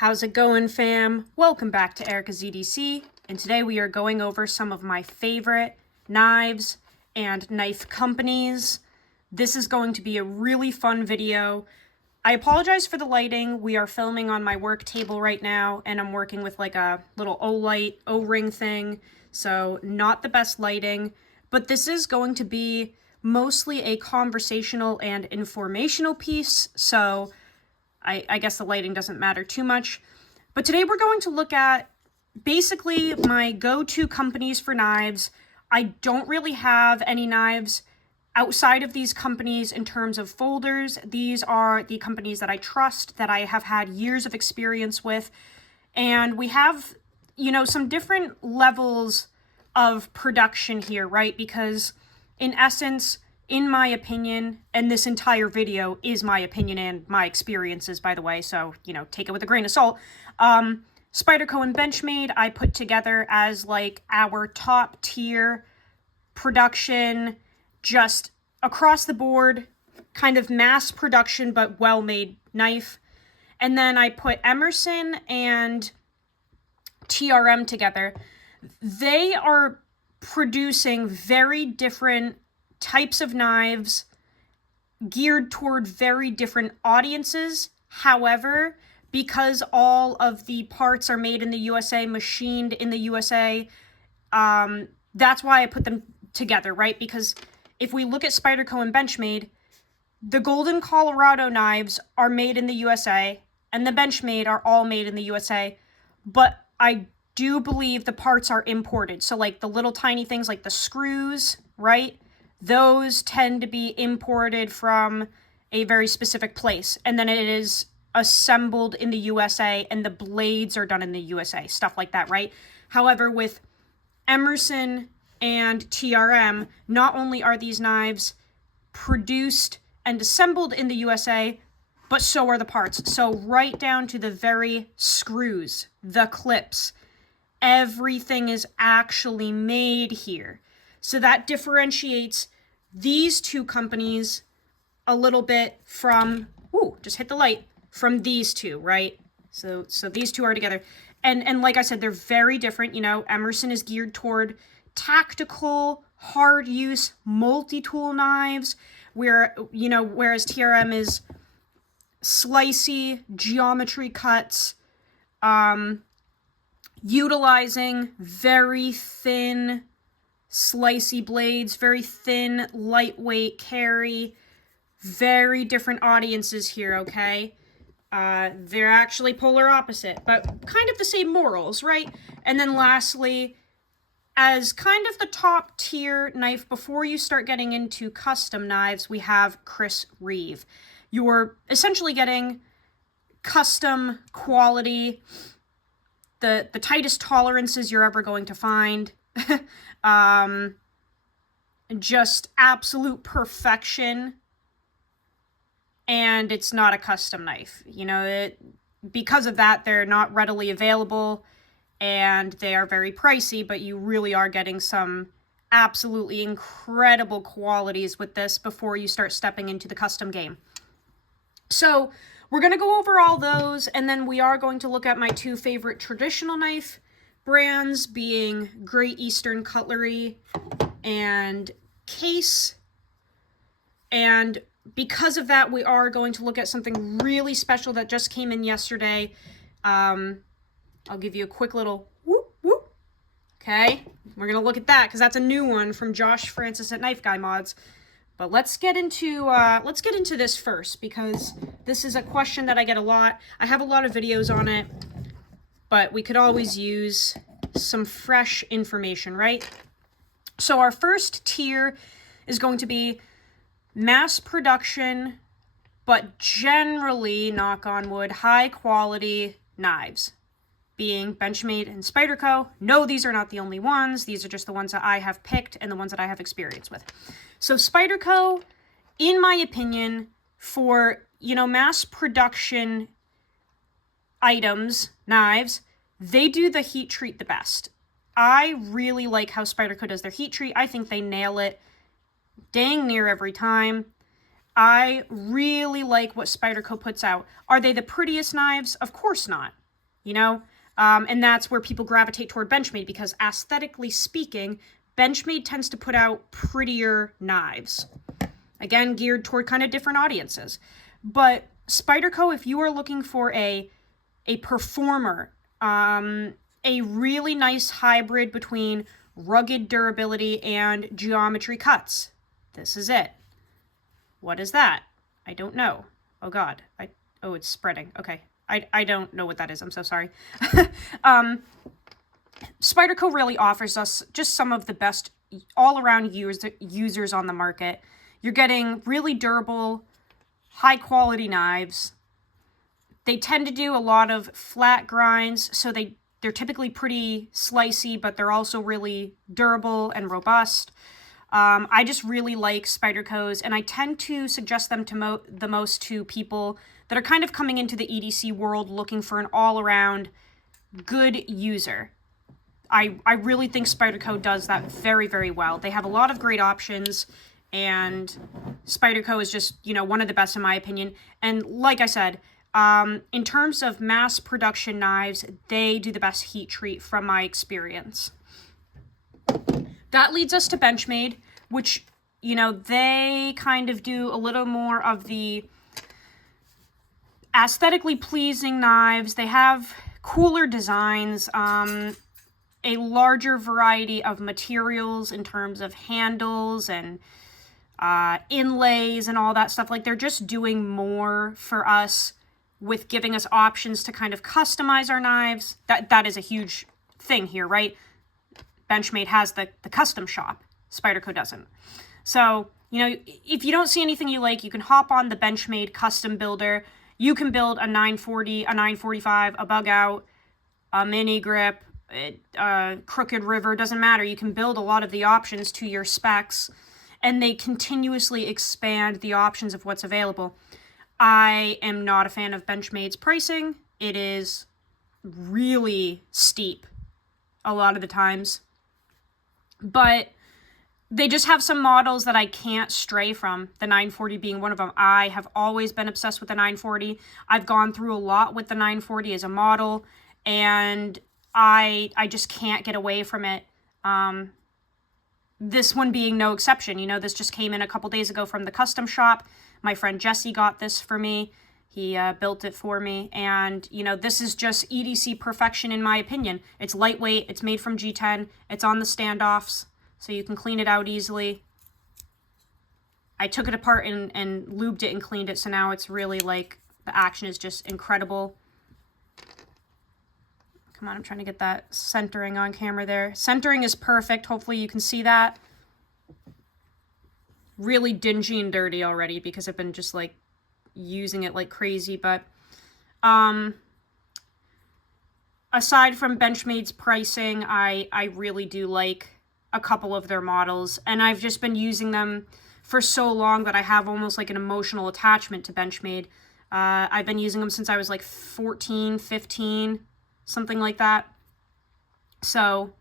How's it going, fam? Welcome back to Erica's EDC, and today we are going over some of my favorite knives and knife companies. This is going to be a really fun video. I apologize for the lighting. We are filming on my work table right now, and I'm working with like a little O-light, O-ring thing, so not the best lighting, but this is going to be mostly a conversational and informational piece, so I guess the lighting doesn't matter too much. But today we're going to look at basically my go-to companies for knives. I don't really have any knives outside of these companies in terms of folders. These are the companies that I trust, that I have had years of experience with. And we have, you know, some different levels of production here, right? Because in essence, in my opinion, and this entire video is my opinion and my experiences, by the way, so, you know, take it with a grain of salt. Spyderco and Benchmade I put together as, like, our top tier production, just across the board, kind of mass production, but well-made knife. And then I put Emerson and TRM together. They are producing very different types of knives geared toward very different audiences. However, because all of the parts are made in the USA, machined in the USA, that's why I put them together, right? Because if we look at Spyderco and Benchmade, the Golden Colorado knives are made in the USA, and the Benchmade are all made in the USA, but I do believe the parts are imported. So like the little tiny things like the screws, right? Those tend to be imported from a very specific place, and then it is assembled in the USA, and the blades are done in the USA, stuff like that, right? However, with Emerson and TRM, not only are these knives produced and assembled in the USA, but so are the parts. So right down to the very screws, the clips, everything is actually made here. So that differentiates these two companies a little bit from, just hit the light, from these two, right? So these two are together. And like I said, they're very different. You know, Emerson is geared toward tactical, hard use, multi-tool knives, whereas TRM is slicey, geometry cuts, utilizing very thin, slicey blades, very thin, lightweight carry, very different audiences here, okay? They're actually polar opposite, but kind of the same morals, right? And then lastly, as kind of the top tier knife, before you start getting into custom knives, we have Reeve. You're essentially getting custom quality, the tightest tolerances you're ever going to find. Just absolute perfection, and it's not a custom knife. You know, because of that, they're not readily available, and they are very pricey, but you really are getting some absolutely incredible qualities with this before you start stepping into the custom game. So we're going to go over all those, and then we are going to look at my two favorite traditional knife brands, being Great Eastern Cutlery and Case. And because of that, we are going to look at something really special that just came in yesterday. I'll give you a quick little whoop whoop. Okay, we're gonna look at that because that's a new one from Josh Francis at KnifeGuy Mods. But let's get into this first, because this is a question that I get a lot. I have a lot of videos on it, but we could always use some fresh information, right? So our first tier is going to be mass production, but generally, knock on wood, high quality knives, being Benchmade and Spyderco. No, these are not the only ones. These are just the ones that I have picked and the ones that I have experience with. So Spyderco, in my opinion, for, you know, mass production items, knives, they do the heat treat the best. I really like how Spyderco does their heat treat. I think they nail it dang near every time. I really like what Spyderco puts out. Are they the prettiest knives? Of course not. you know? And that's where people gravitate toward Benchmade, because aesthetically speaking, Benchmade tends to put out prettier knives. Again, geared toward kind of different audiences. But Spyderco, if you are looking for a performer, a really nice hybrid between rugged durability and geometry cuts, this is it. What is that? I don't know. Oh God. Oh, it's spreading. Okay. I don't know what that is. I'm so sorry. Spyderco really offers us just some of the best all-around users on the market. You're getting really durable, high-quality knives. They tend to do a lot of flat grinds, so they're typically pretty slicey, but they're also really durable and robust. I just really like Spyderco's, and I tend to suggest them to the most to people that are kind of coming into the EDC world looking for an all-around good user. I really think Spyderco does that very, very well. They have a lot of great options, and Spyderco is just, you know, one of the best in my opinion. And like I said, in terms of mass production knives, they do the best heat treat from my experience. That leads us to Benchmade, which, you know, they kind of do a little more of the aesthetically pleasing knives. They have cooler designs, a larger variety of materials in terms of handles and inlays and all that stuff. Like, they're just doing more for us with giving us options to kind of customize our knives. That is a huge thing here, right? Benchmade has the custom shop. Spyderco doesn't. So, you know, if you don't see anything you like, you can hop on the Benchmade custom builder. You can build a 940, a 945, a bug out, a mini grip, crooked river, doesn't matter. You can build a lot of the options to your specs, and they continuously expand the options of what's available. I am not a fan of Benchmade's pricing. It is really steep a lot of the times. But they just have some models that I can't stray from, the 940 being one of them. I have always been obsessed with the 940. I've gone through a lot with the 940 as a model, and I just can't get away from it. This one being no exception. You know, this just came in a couple days ago from the custom shop. My friend Jesse got this for me. He built it for me, and, you know, this is just EDC perfection in my opinion. It's lightweight, it's made from G10, it's on the standoffs, so you can clean it out easily. I took it apart and lubed it and cleaned it, so now it's really, like, the action is just incredible. Come on, I'm trying to get that centering on camera there. Centering is perfect, hopefully you can see that. Really dingy and dirty already because I've been just, like, using it like crazy, but aside from Benchmade's pricing, I really do like a couple of their models, and I've just been using them for so long that I have almost like an emotional attachment to Benchmade. I've been using them since I was like 14, 15, something like that. So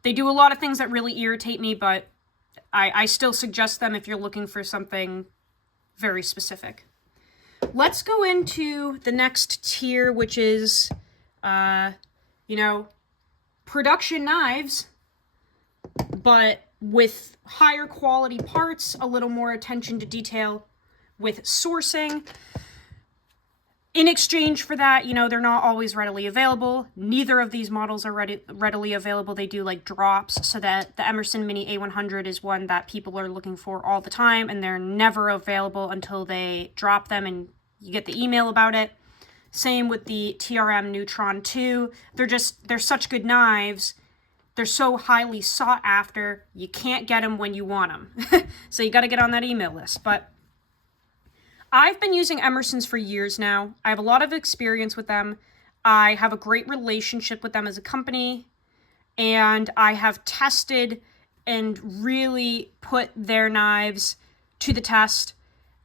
they do a lot of things that really irritate me, but I still suggest them if you're looking for something very specific. Let's go into the next tier, which is, you know, production knives, but with higher quality parts, a little more attention to detail with sourcing. In exchange for that, you know, they're not always readily available. Neither of these models are readily available. They do like drops, so that the Emerson Mini A100 is one that people are looking for all the time, and they're never available until they drop them and you get the email about it. Same with the TRM Neutron 2. They're such good knives. They're so highly sought after. You can't get them when you want them. So you got to get on that email list. But I've been using Emerson's for years now. I have a lot of experience with them. I have a great relationship with them as a company, and I have tested and really put their knives to the test,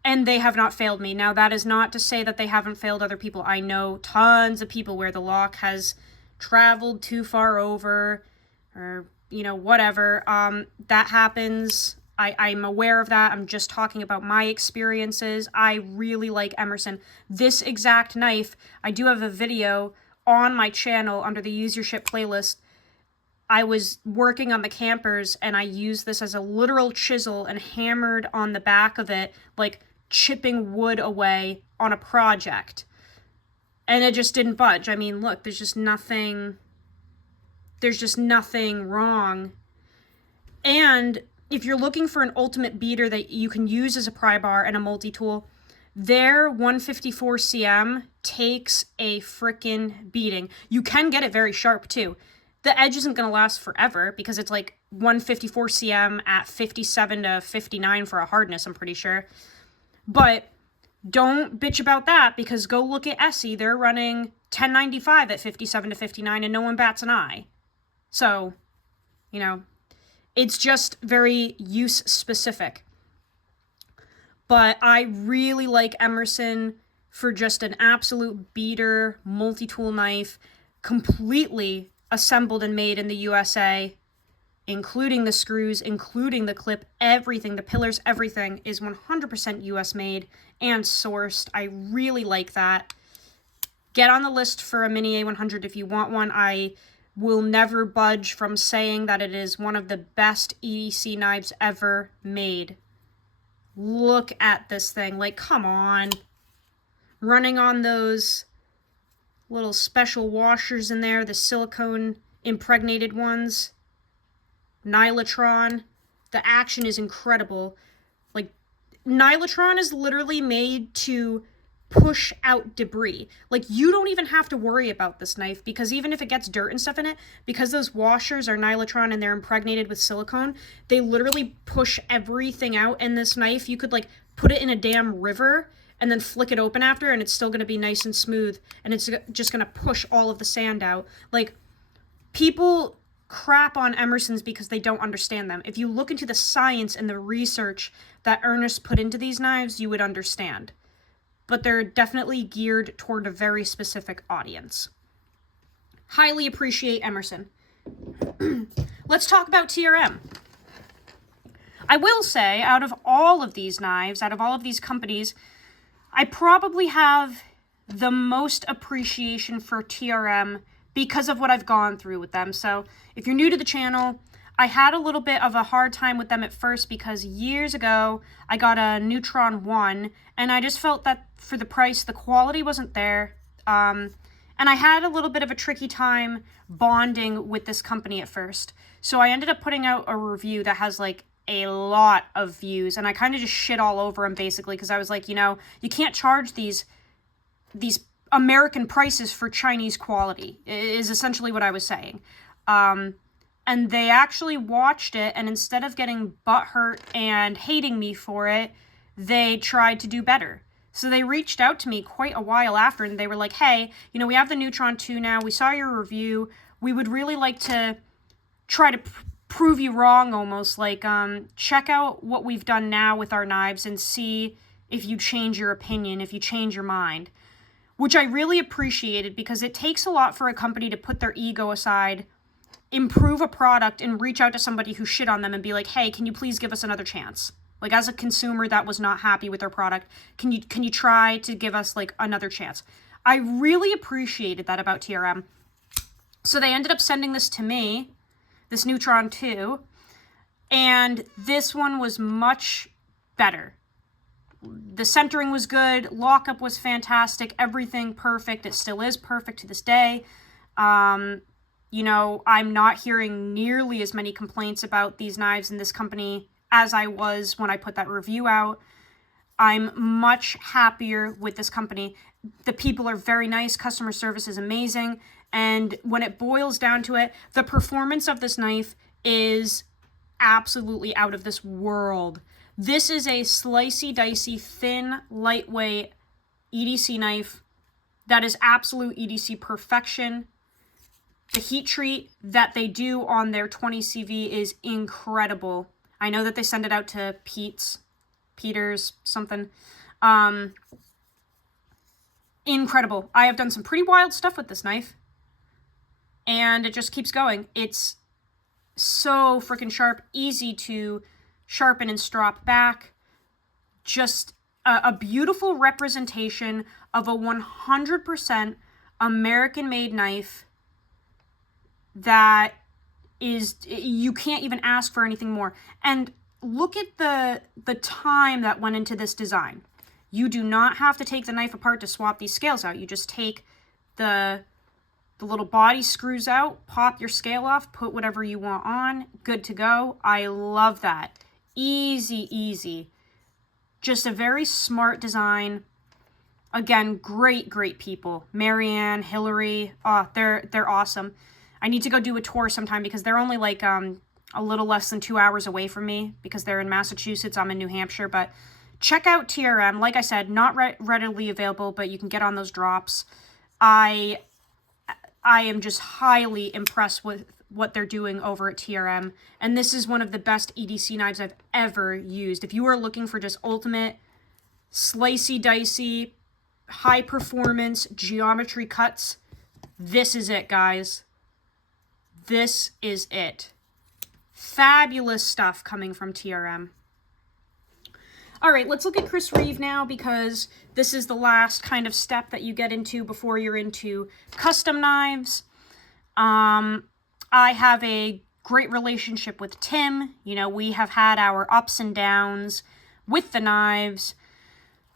and they have not failed me. Now, that is not to say that they haven't failed other people. I know tons of people where the lock has traveled too far over, or, you know, whatever. That happens. I'm aware of that. I'm just talking about my experiences. I really like Emerson. This exact knife, I do have a video on my channel under the Use Your Shit playlist, I was working on the campers and I used this as a literal chisel and hammered on the back of it, like chipping wood away on a project. And it just didn't budge. I mean, look, there's just nothing wrong. And if you're looking for an ultimate beater that you can use as a pry bar and a multi-tool, their 154 cm takes a frickin' beating. You can get it very sharp too. The edge isn't going to last forever because it's like 154 cm at 57 to 59 for a hardness, I'm pretty sure. But don't bitch about that, because go look at Essie. They're running 1095 at 57 to 59 and no one bats an eye. So, you know, it's just very use specific. But I really like Emerson for just an absolute beater multi-tool knife, completely assembled and made in the USA, including the screws, including the clip, everything, the pillars, everything is 100% US made and sourced. I really like that. Get on the list for a Mini A100 if you want one. I will never budge from saying that it is one of the best EDC knives ever made. Look at this thing. Like, come on. Running on those little special washers in there, the silicone impregnated ones. Nylatron. The action is incredible. Like, Nylatron is literally made to push out debris. Like, you don't even have to worry about this knife, because even if it gets dirt and stuff in it, because those washers are Nylatron and they're impregnated with silicone, they literally push everything out. And this knife, you could like put it in a damn river and then flick it open after, and it's still going to be nice and smooth, and it's just going to push all of the sand out. Like, people crap on Emersons because they don't understand them. If you look into the science and the research that Ernest put into these knives, you would understand. But they're definitely geared toward a very specific audience. Highly appreciate Emerson. Let's talk about TRM. I will say, out of all of these knives, out of all of these companies, I probably have the most appreciation for TRM because of what I've gone through with them. So if you're new to the channel, I had a little bit of a hard time with them at first because years ago I got a Neutron 1 and I just felt that for the price, the quality wasn't there. And I had a little bit of a tricky time bonding with this company at first. So I ended up putting out a review that has like a lot of views, and I kind of just shit all over them basically because I was like, you know, you can't charge these American prices for Chinese quality, is essentially what I was saying. And they actually watched it, and instead of getting butthurt and hating me for it, they tried to do better. So they reached out to me quite a while after, and they were like, hey, you know, we have the Neutron 2 now. We saw your review. We would really like to try to prove you wrong almost. Like, check out what we've done now with our knives and see if you change your opinion, if you change your mind. Which I really appreciated, because it takes a lot for a company to put their ego aside, improve a product, and reach out to somebody who shit on them and be like, hey, can you please give us another chance? Like, as a consumer that was not happy with their product, can you try to give us like another chance? I really appreciated that about TRM. So they ended up sending this to me, this Neutron 2, and this one was much better. The centering was good, lockup was fantastic, everything perfect. It still is perfect to this day. You know, I'm not hearing nearly as many complaints about these knives in this company as I was when I put that review out. I'm much happier with this company. The people are very nice, customer service is amazing, and when it boils down to it, the performance of this knife is absolutely out of this world. This is a slicey, dicey, thin, lightweight EDC knife that is absolute EDC perfection. The heat treat that they do on their 20 CV is incredible. I know that they send it out to Peters, something. Incredible. I have done some pretty wild stuff with this knife, and it just keeps going. It's so freaking sharp, easy to sharpen and strop back. Just a beautiful representation of a 100% American-made knife that is, you can't even ask for anything more. And look at the time that went into this design. You do not have to take the knife apart to swap these scales out. You just take the little body screws out, pop your scale off, put whatever you want on, good to go. I love that. Easy, easy. Just a very smart design. Again, great people. Marianne, Hillary, oh, they're awesome. I need to go do a tour sometime because they're only like a little less than 2 hours away from me because they're in Massachusetts. I'm in New Hampshire, but check out TRM. Like I said, not readily available, but you can get on those drops. I am just highly impressed with what they're doing over at TRM, and this is one of the best EDC knives I've ever used. If you are looking for just ultimate slicey, dicey, high performance geometry cuts, this is it, guys. This is it. Fabulous stuff coming from TRM. All right, let's look at Chris Reeve now because this is the last kind of step that you get into before you're into custom knives. I have a great relationship with Tim. You know, we have had our ups and downs with the knives.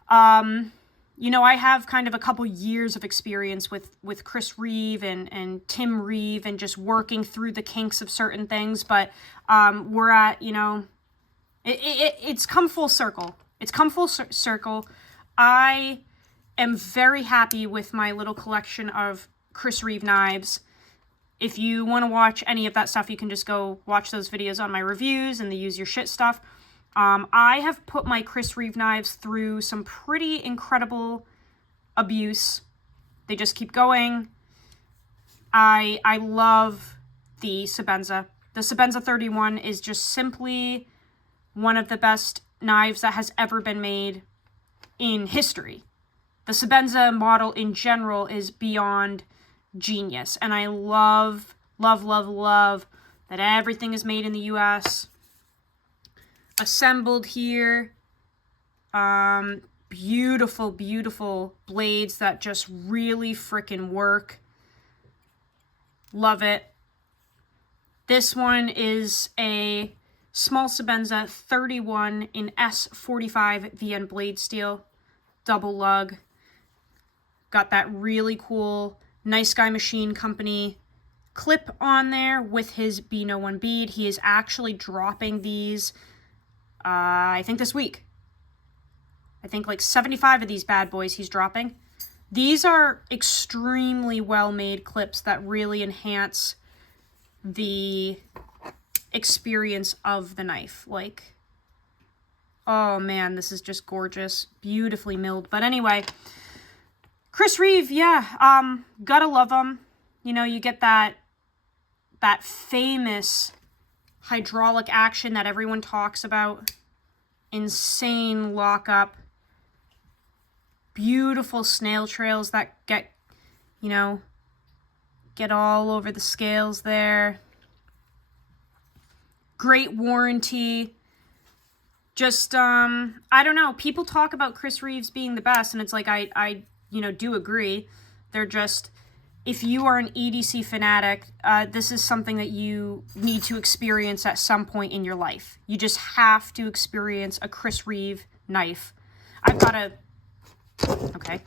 You know, I have kind of a couple years of experience with Chris Reeve and Tim Reeve and just working through the kinks of certain things, but we're at, you know, it's come full circle. It's come full circle. I am very happy with my little collection of Chris Reeve knives. If you want to watch any of that stuff, you can just go watch those videos on my reviews and the use your shit stuff. I have put my Chris Reeve knives through some pretty incredible abuse. They just keep going. I love the Sebenza. The Sebenza 31 is just simply one of the best knives that has ever been made in history. The Sebenza model in general is beyond genius, and I love that everything is made in the US. Assembled here. Beautiful blades that just really freaking work. Love it. This one is a small Sebenza 31 in S45 VN blade steel, double lug. Got that really cool KnifeGuy Machine Company clip on there with his B01 bead. He is actually dropping these, I think this week. I think like 75 of these bad boys he's dropping. These are extremely well-made clips that really enhance the experience of the knife. Like, oh man, this is just gorgeous. Beautifully milled. But anyway, Chris Reeve, yeah, gotta love him. You know, you get that famous hydraulic action that everyone talks about. Insane lockup. Beautiful snail trails that get, you know, get all over the scales there. Great warranty. Just, I don't know. People talk about Chris Reeves being the best, and it's like, I you know, do agree. They're just, if you are an EDC fanatic, this is something that you need to experience at some point in your life. You just have to experience a Chris Reeve knife. I've got a, okay.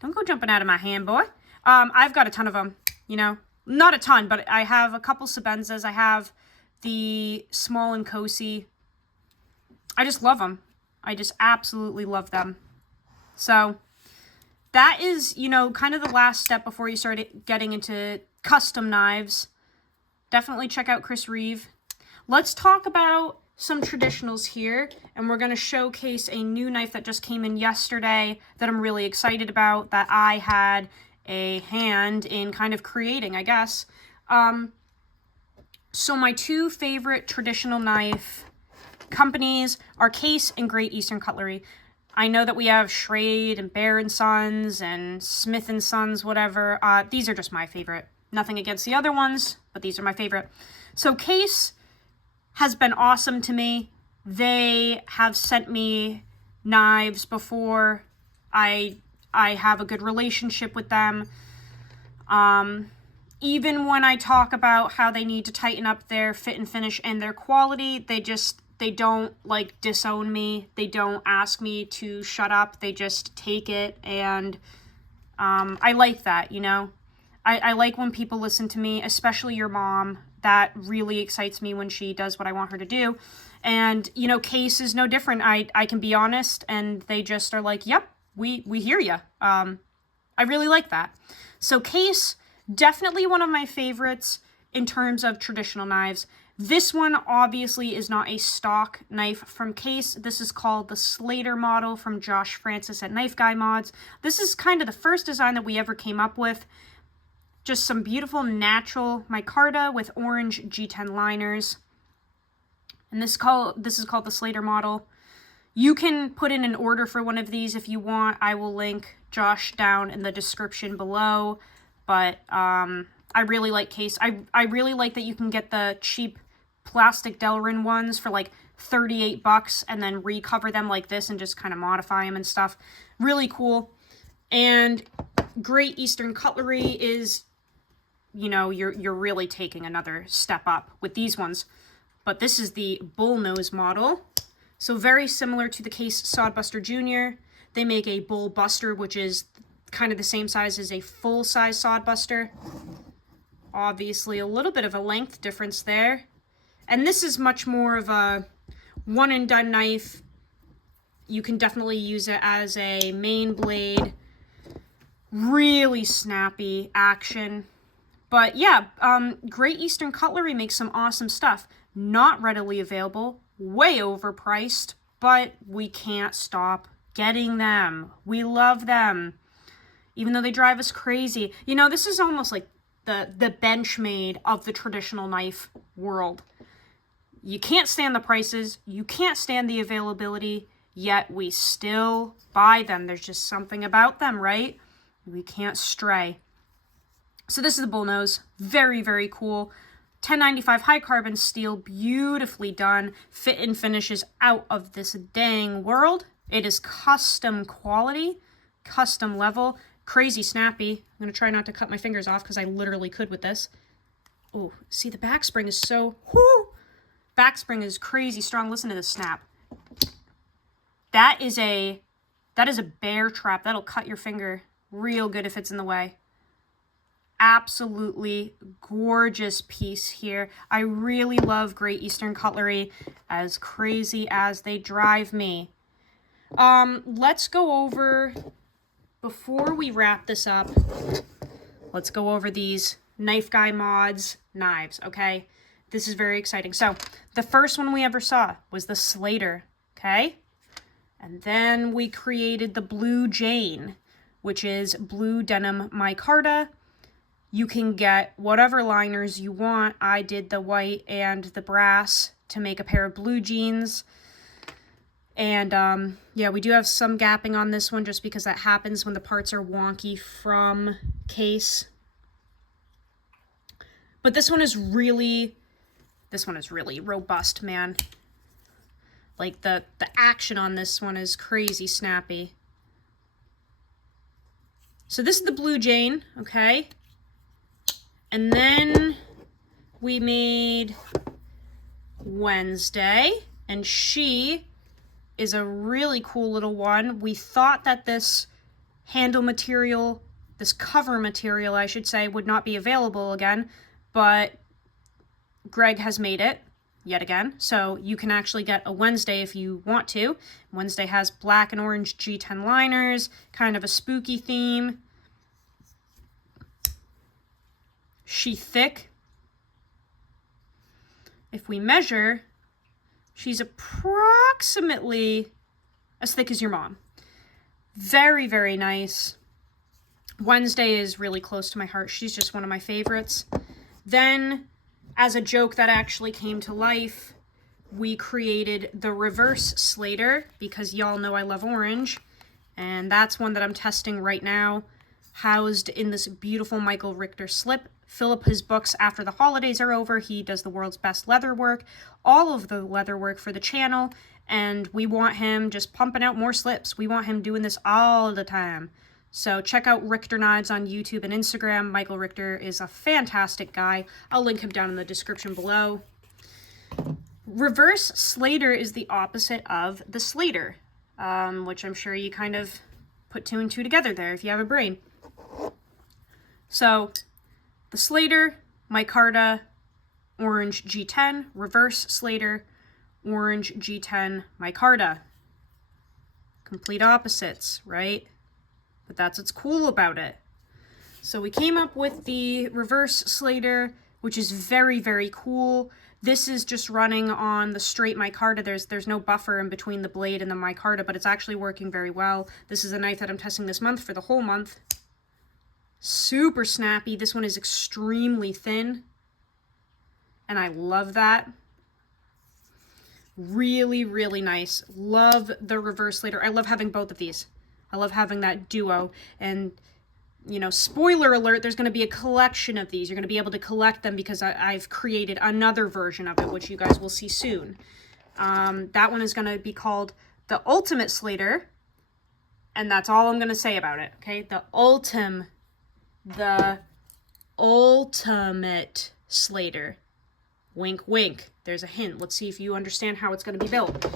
Don't go jumping out of my hand, boy. I've got a ton of them, you know. Not a ton, but I have a couple Sebenzas. I have the small and Cosi. I just love them. I just absolutely love them. So that is, you know, kind of the last step before you start getting into custom knives. Definitely check out Chris Reeve. Let's talk about some traditionals here, and we're going to showcase a new knife that just came in yesterday that I'm really excited about, that I had a hand in kind of creating, I guess. So my two favorite traditional knife companies are Case and Great Eastern Cutlery. I know that we have Schrade and Bear & Sons and Smith & Sons, whatever. These are just my favorite. Nothing against the other ones, but these are my favorite. So Case has been awesome to me. They have sent me knives before. I I have a good relationship with them. Even when I talk about how they need to tighten up their fit and finish and their quality, they don't like disown me. They don't ask me to shut up. They just take it, and I like that, you know. I like when people listen to me, especially your mom. That really excites me when she does what I want her to do. And, you know, Case is no different. I can be honest, and they just are like, yep, we hear you. I really like that. So Case, definitely one of my favorites in terms of traditional knives. This one obviously is not a stock knife from Case. This is called the Slater model from Josh Francis at KnifeGuy Mods. This is kind of the first design that we ever came up with. Just some beautiful natural micarta with orange G10 liners. And this is called the Slater model. You can put in an order for one of these if you want. I will link Josh down in the description below. But I really like Case. I really like that you can get the cheap plastic Delrin ones for like $38 and then recover them like this and just kind of modify them and stuff. Really cool. And Great Eastern Cutlery is, you know, you're really taking another step up with these ones. But this is the bullnose model. So very similar to the Case Sodbuster Jr. They make a bull buster, which is kind of the same size as a full-size Sodbuster. Obviously a little bit of a length difference there. And this is much more of a one-and-done knife. You can definitely use it as a main blade. Really snappy action. But yeah, Great Eastern Cutlery makes some awesome stuff. Not readily available, way overpriced, but we can't stop getting them. We love them, even though they drive us crazy. You know, this is almost like the Benchmade of the traditional knife world. You can't stand the prices, you can't stand the availability, yet we still buy them. There's just something about them, right? We can't stray. So this is the bullnose. Very, very cool. 1095 high carbon steel, beautifully done. Fit and finish is out of this dang world. It is custom quality, custom level, crazy snappy. I'm going to try not to cut my fingers off because I literally could with this. Oh, see, the back spring is so, whoo! Back spring is crazy strong. Listen to this snap. That is a bear trap. That'll cut your finger real good if it's in the way. Absolutely gorgeous piece here. I really love Great Eastern Cutlery, as crazy as they drive me. Let's go over, before we wrap this up, let's go over these KnifeGuy Mods knives, okay? This is very exciting. So, the first one we ever saw was the Slater, okay? And then we created the Blue Jane, which is blue denim micarta. You can get whatever liners you want. I did the white and the brass to make a pair of blue jeans. And yeah, we do have some gapping on this one just because that happens when the parts are wonky from Case. But this one is really robust, man. Like the action on this one is crazy snappy. So this is the Blue Jane, okay? And then we made Wednesday, and she is a really cool little one. We thought that this handle material, this cover material, I should say, would not be available again, but Greg has made it yet again. So you can actually get a Wednesday if you want to. Wednesday has black and orange G10 liners, kind of a spooky theme. She thick. If we measure, she's approximately as thick as your mom. Very, very nice. Wednesday is really close to my heart. She's just one of my favorites. Then, as a joke that actually came to life, we created the reverse Slater because y'all know I love orange. And that's one that I'm testing right now, housed in this beautiful Michael Richter slip. Fill up his books after the holidays are over. He does the world's best leather work, all of the leather work for the channel, and we want him just pumping out more slips. We want him doing this all the time. So check out Richter Knives on YouTube and Instagram. Michael Richter is a fantastic guy. I'll link him down in the description below. Reverse Slater is the opposite of the Slater, which I'm sure you kind of put two and two together there if you have a brain. So the Slater, micarta, orange G10, reverse Slater, orange G10, micarta. Complete opposites, right? But that's what's cool about it. So we came up with the reverse Slater, which is very, very cool. This is just running on the straight micarta. There's no buffer in between the blade and the micarta, but it's actually working very well. This is a knife that I'm testing this month for the whole month. Super snappy. This one is extremely thin, and I love that. Really, really nice. Love the reverse Slater. I love having both of these. I love having that duo. And, you know, spoiler alert, there's going to be a collection of these. You're going to be able to collect them because I've created another version of it, which you guys will see soon. That one is going to be called the Ultimate Slater. And that's all I'm going to say about it, okay? The Ultimate Slater. Wink, wink. There's a hint. Let's see if you understand how it's going to be built.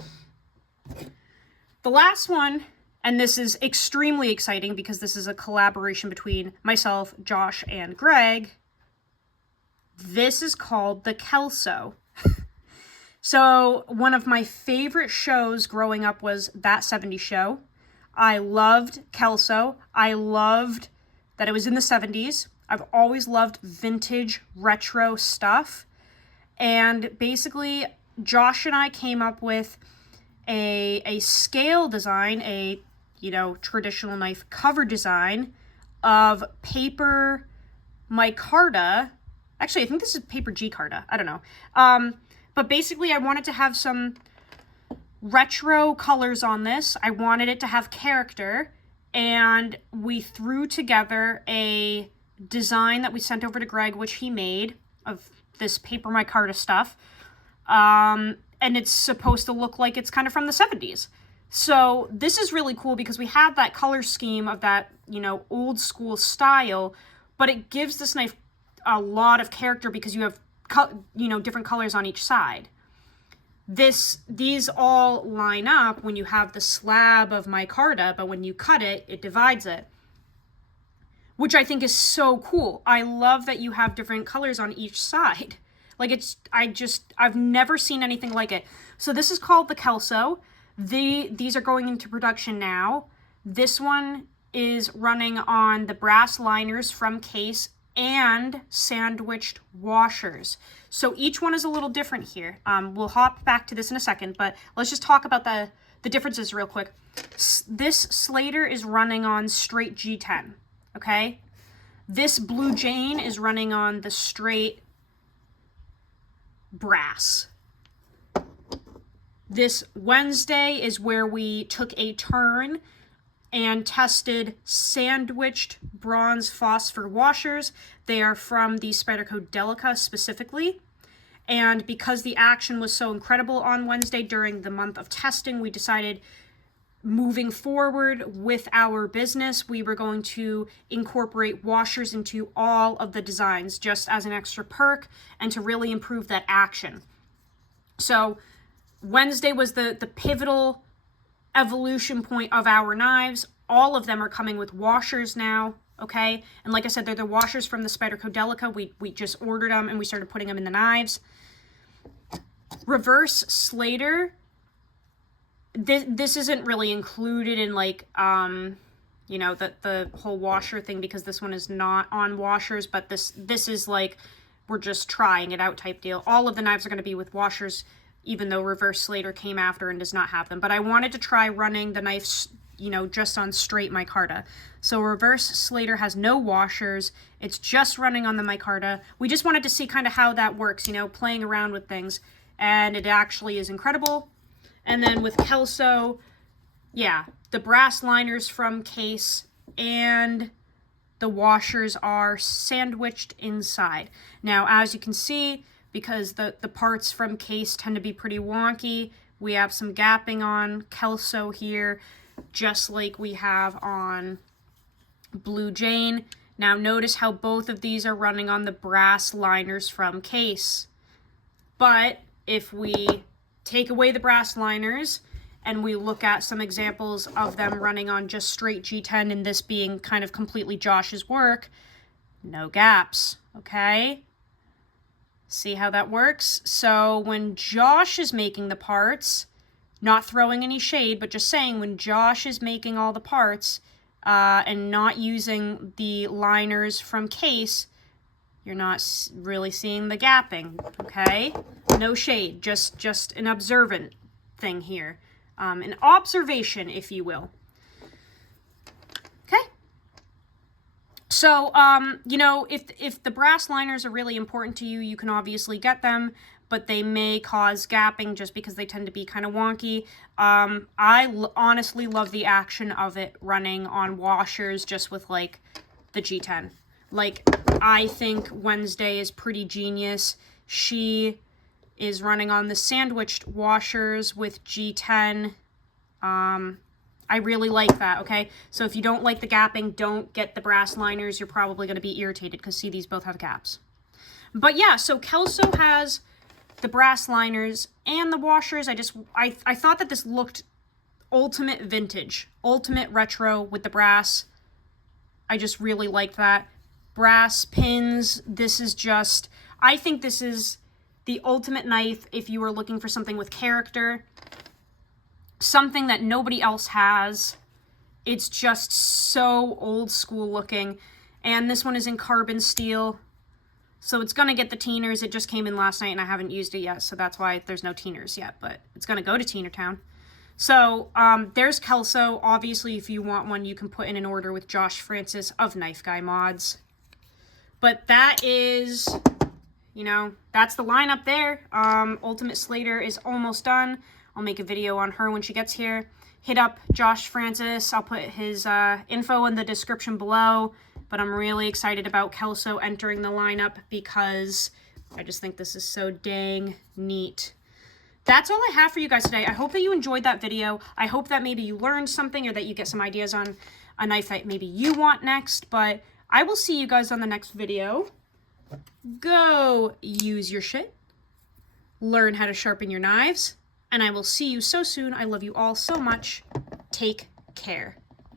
The last one, and this is extremely exciting because this is a collaboration between myself, Josh, and Greg. This is called the Kelso. So one of my favorite shows growing up was That 70s Show. I loved Kelso. I loved that it was in the 70s. I've always loved vintage retro stuff. And basically, Josh and I came up with a scale design, a, you know, traditional knife cover design of paper micarta. Actually, I think this is paper G-carta. I don't know. But basically, I wanted to have some retro colors on this. I wanted it to have character. And we threw together a design that we sent over to Greg, which he made of this paper micarta stuff. And it's supposed to look like it's kind of from the 70s. So this is really cool because we have that color scheme of that, you know, old school style, but it gives this knife a lot of character because you have, you know, different colors on each side. These all line up when you have the slab of micarta, but when you cut it, it divides it, which I think is so cool. I love that you have different colors on each side. Like, I've never seen anything like it. So this is called the Kelso. These are going into production now. This one is running on the brass liners from case and sandwiched washers. So each one is a little different here. We'll hop back to this in a second, but let's just talk about the differences real quick. This Slater is running on straight G10, okay? This Blue Jane is running on the straight brass. This Wednesday is where we took a turn and tested sandwiched bronze phosphor washers. They are from the Spyderco Delica specifically. And because the action was so incredible on Wednesday during the month of testing, we decided moving forward with our business, we were going to incorporate washers into all of the designs just as an extra perk and to really improve that action. So Wednesday was the pivotal evolution point of our knives. All of them are coming with washers now, okay? And like I said, they're the washers from the Spyderco Delica. We just ordered them and we started putting them in the knives. Reverse Slater, this isn't really included in, like, you know, the whole washer thing because this one is not on washers, but this is like, we're just trying it out type deal. All of the knives are going to be with washers, even though Reverse Slater came after and does not have them. But I wanted to try running the knife, you know, just on straight micarta. So Reverse Slater has no washers. It's just running on the micarta. We just wanted to see kind of how that works, you know, playing around with things. And it actually is incredible. And then with Kelso, yeah, the brass liners from case and the washers are sandwiched inside. Now, as you can see, because the parts from case tend to be pretty wonky, we have some gapping on Kelso here, just like we have on Blue Jane. Now notice how both of these are running on the brass liners from Case. But if we take away the brass liners and we look at some examples of them running on just straight G10, and this being kind of completely Josh's work, no gaps, okay? See how that works? So when Josh is making the parts, not throwing any shade, but just saying when Josh is making all the parts and not using the liners from Case, you're not really seeing the gapping, okay? No shade, just an observant thing here. An observation, if you will. Okay? So, you know, if the brass liners are really important to you, you can obviously get them, but they may cause gapping just because they tend to be kind of wonky. I honestly love the action of it running on washers just with, like, the G10. Like, I think Wednesday is pretty genius. She is running on the sandwiched washers with G10. I really like that, okay? So if you don't like the gapping, don't get the brass liners. You're probably going to be irritated because, see, these both have gaps. But yeah, so Kelso has the brass liners and the washers. I thought that this looked ultimate vintage, ultimate retro with the brass. I just really liked that. Brass pins, this is just, I think this is the ultimate knife if you are looking for something with character, something that nobody else has. It's just so old school looking, and this one is in carbon steel, so it's going to get the teeners. It just came in last night and I haven't used it yet, so that's why there's no teeners yet, but it's going to go to Teener Town. So there's Kelso. Obviously, if you want one, you can put in an order with Josh Francis of KnifeGuy Mods. But that is, you know, that's the lineup there. Ultimate Slater is almost done. I'll make a video on her when she gets here. Hit up Josh Francis. I'll put his info in the description below. But I'm really excited about Kelso entering the lineup because I just think this is so dang neat. That's all I have for you guys today. I hope that you enjoyed that video. I hope that maybe you learned something or that you get some ideas on a knife that maybe you want next. But I will see you guys on the next video. Go use your shit. Learn how to sharpen your knives. And I will see you so soon. I love you all so much. Take care.